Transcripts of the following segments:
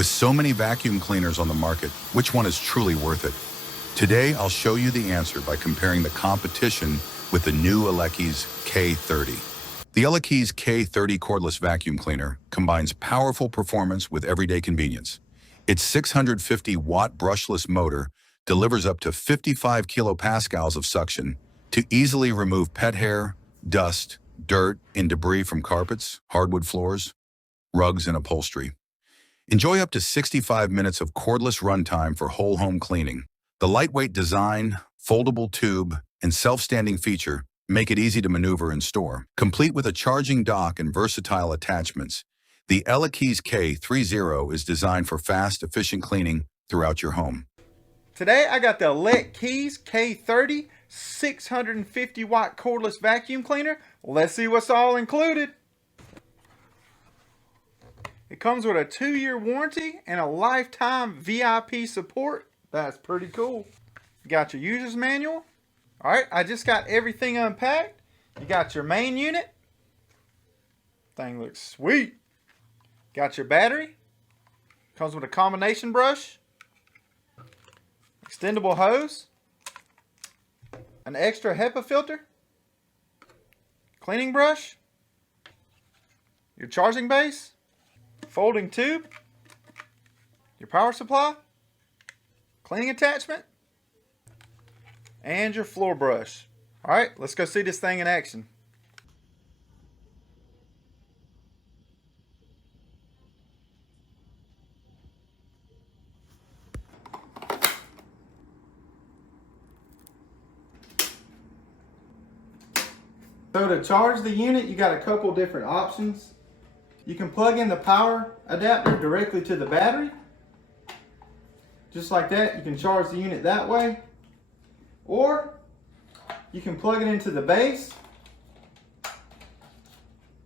With so many vacuum cleaners on the market, which one is truly worth it? Today, I'll show you the answer by comparing the competition with the new ElecKeys K30. The ElecKeys K30 cordless vacuum cleaner combines powerful performance with everyday convenience. Its 650-watt brushless motor delivers up to 55 kilopascals of suction to easily remove pet hair, dust, dirt, and debris from carpets, hardwood floors, rugs, and upholstery. Enjoy up to 65 minutes of cordless runtime for whole home cleaning. The lightweight design, foldable tube, and self-standing feature make it easy to maneuver and store. Complete with a charging dock and versatile attachments, the ElecKeys K30 is designed for fast, efficient cleaning throughout your home. Today I got the ElecKeys K30 650 watt cordless vacuum cleaner. Let's see what's all included. It comes with a 2-year warranty and a lifetime VIP support. That's pretty cool. You got your user's manual. Alright, I just got everything unpacked. You got your main unit. Thing looks sweet. Got your battery. Comes with a combination brush. Extendable hose. An extra HEPA filter. Cleaning brush. Your charging base. Folding tube. Your power supply. Cleaning attachment. And your floor brush. Alright, let's go see this thing in action. So to charge the unit, you got a couple different options. You can plug in the power adapter directly to the battery. Just like that, you can charge the unit that way. Or you can plug it into the base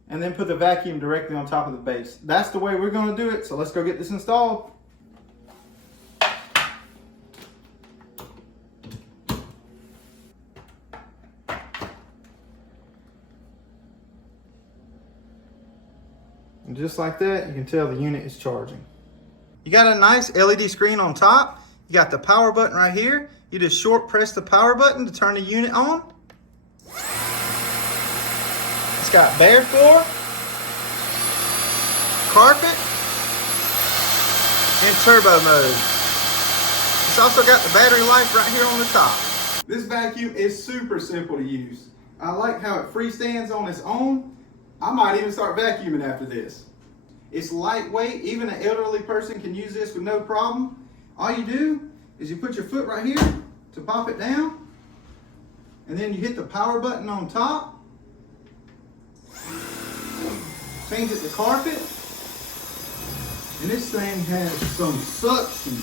and then put the vacuum directly on top of the base. That's the way we're going to do it, so let's go get this installed. And just like that, you can tell the unit is charging. You got a nice LED screen on top. You got the power button right here. You just short press the power button to turn the unit on. It's got bare floor, carpet, and turbo mode. It's also got the battery life right here on the top. This vacuum is super simple to use. I like how it freestands on its own. I might even start vacuuming after this. It's lightweight, even an elderly person can use this with no problem. All you do is you put your foot right here to pop it down, and then you hit the power button on top, change it to carpet, and this thing has some suction.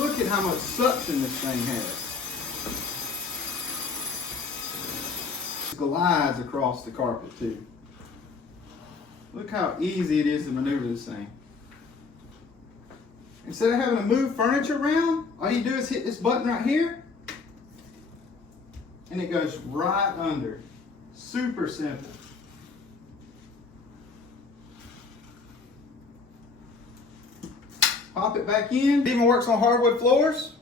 Look at how much suction this thing has. Glides across the carpet too. Look how easy it is to maneuver this thing. Instead of having to move furniture around, all you do is hit this button right here and it goes right under. Super simple. Pop it back in. It even works on hardwood floors.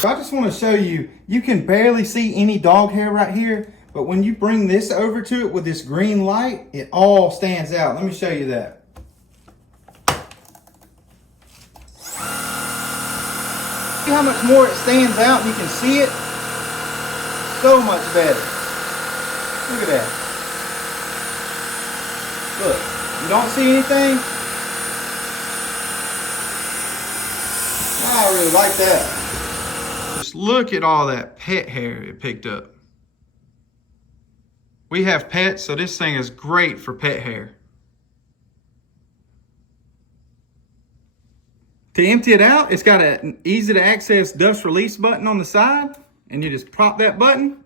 So I just want to show you, you can barely see any dog hair right here, but when you bring this over to it with this green light, it all stands out. Let me show you that. See how much more it stands out? You can see it so much better. Look at that. Look, you don't see anything? I really like that. Just look at all that pet hair it picked up. We have pets, so this thing is great for pet hair. To empty it out, it's got an easy to access dust release button on the side, and you just prop that button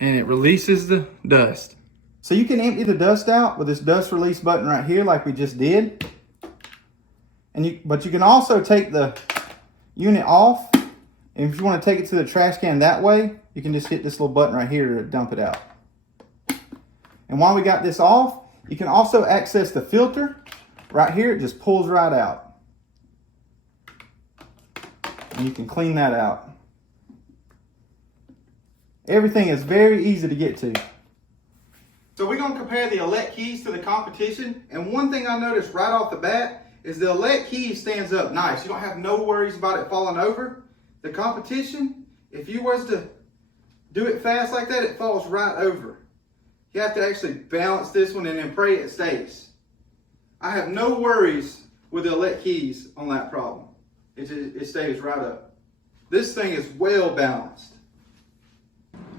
and it releases the dust. So you can empty the dust out with this dust release button right here like we just did. But you can also take the unit off. And if you want to take it to the trash can that way, you can just hit this little button right here to dump it out. And while we got this off, you can also access the filter. Right here, it just pulls right out. And you can clean that out. Everything is very easy to get to. So we're going to compare the ElecKeys to the competition. And one thing I noticed right off the bat is the ElecKeys stands up nice. You don't have no worries about it falling over. The competition, if you was to do it fast like that, it falls right over. You have to actually balance this one and then pray it stays. I have no worries with the ElecKeys on that problem. It stays right up. This thing is well balanced.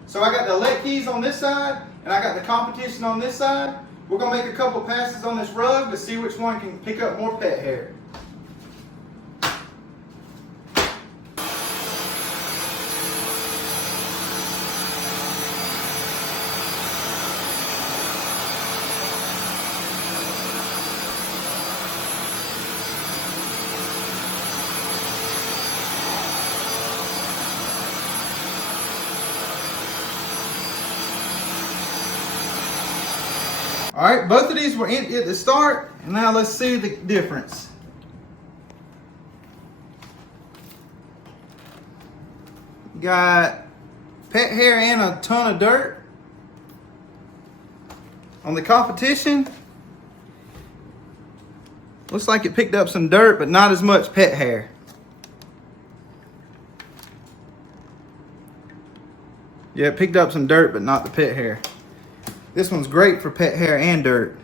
So I got the ElecKeys on this side and I got the competition on this side. We're going to make a couple passes on this rug to see which one can pick up more pet hair. All right, both of these were empty at the start, and now let's see the difference. Got pet hair and a ton of dirt. On the competition, looks like it picked up some dirt, but not as much pet hair. Yeah, it picked up some dirt, but not the pet hair. This one's great for pet hair and dirt.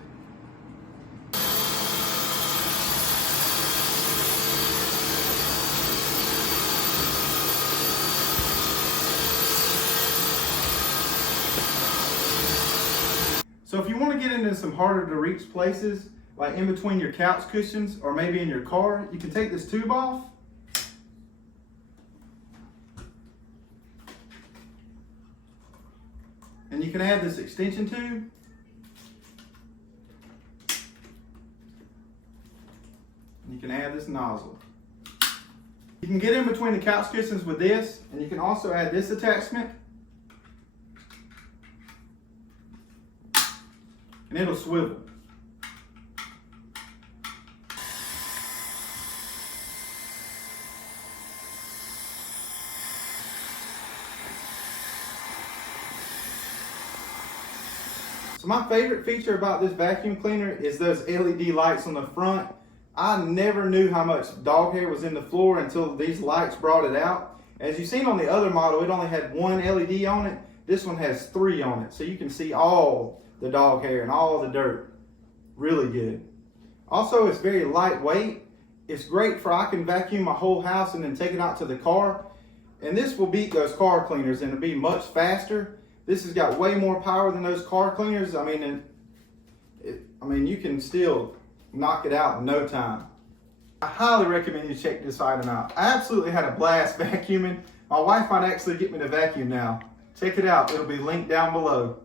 So if you want to get into some harder to reach places, like in between your couch cushions or maybe in your car, you can take this tube off. And you can add this extension tube. And you can add this nozzle. You can get in between the couch cushions with this, and you can also add this attachment. And it'll swivel. So my favorite feature about this vacuum cleaner is those LED lights on the front. I never knew how much dog hair was in the floor until these lights brought it out. As you've seen on the other model, it only had one LED on it. This one has 3 on it, so you can see all the dog hair and all the dirt. Really good. Also, it's very lightweight. It's great for I can vacuum my whole house and then take it out to the car. And this will beat those car cleaners and it'll be much faster. This has got way more power than those car cleaners. I mean, you can still knock it out in no time. I highly recommend you check this item out. I absolutely had a blast vacuuming. My wife might actually get me to vacuum now. Check it out. It'll be linked down below.